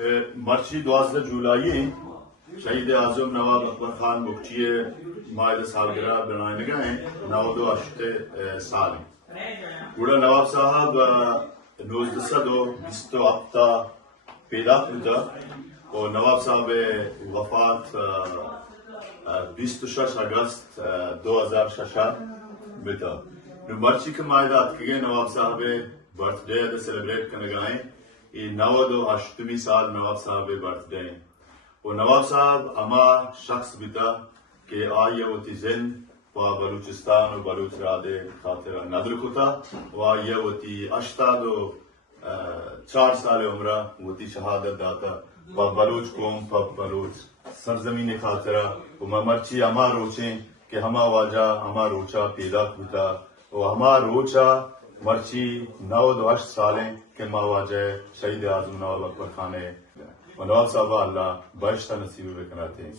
مرچی 12 جولائی شہید اعظم نواب اکبر خان بگچی مائل سالگرہ بنائے گئے 92 سال بوڑھا نواب صاحب 1927 پیدا ہوتا اور نواب صاحب وفات 26 اگست 2006 بتا مرچی کے مائدات کے نواب صاحب برتھ ڈے سیلیبریٹ کرنے گئے یہ 98 سال نواب صاحب برتھ ڈے وہ نواب صاحب اما شخص بتا کہ آئیے ہوتی زند و بلوچستان و بلوچ رادے خاطر ندر کتا و آئیے ہوتی 4 سال عمرہ ہوتی شہادت داتا و بلوچ قوم و بلوچ سرزمین خاطرہ و مرچی اما روچیں کہ ہما واجہ ہما روچا پیدا کتا و ہما روچا مرچی 98 سالیں کہ ما واجہ شہید اعظم نواب اکبر خان و نواب صاحب اللہ بہشتہ نصیب بکناتے ہیں.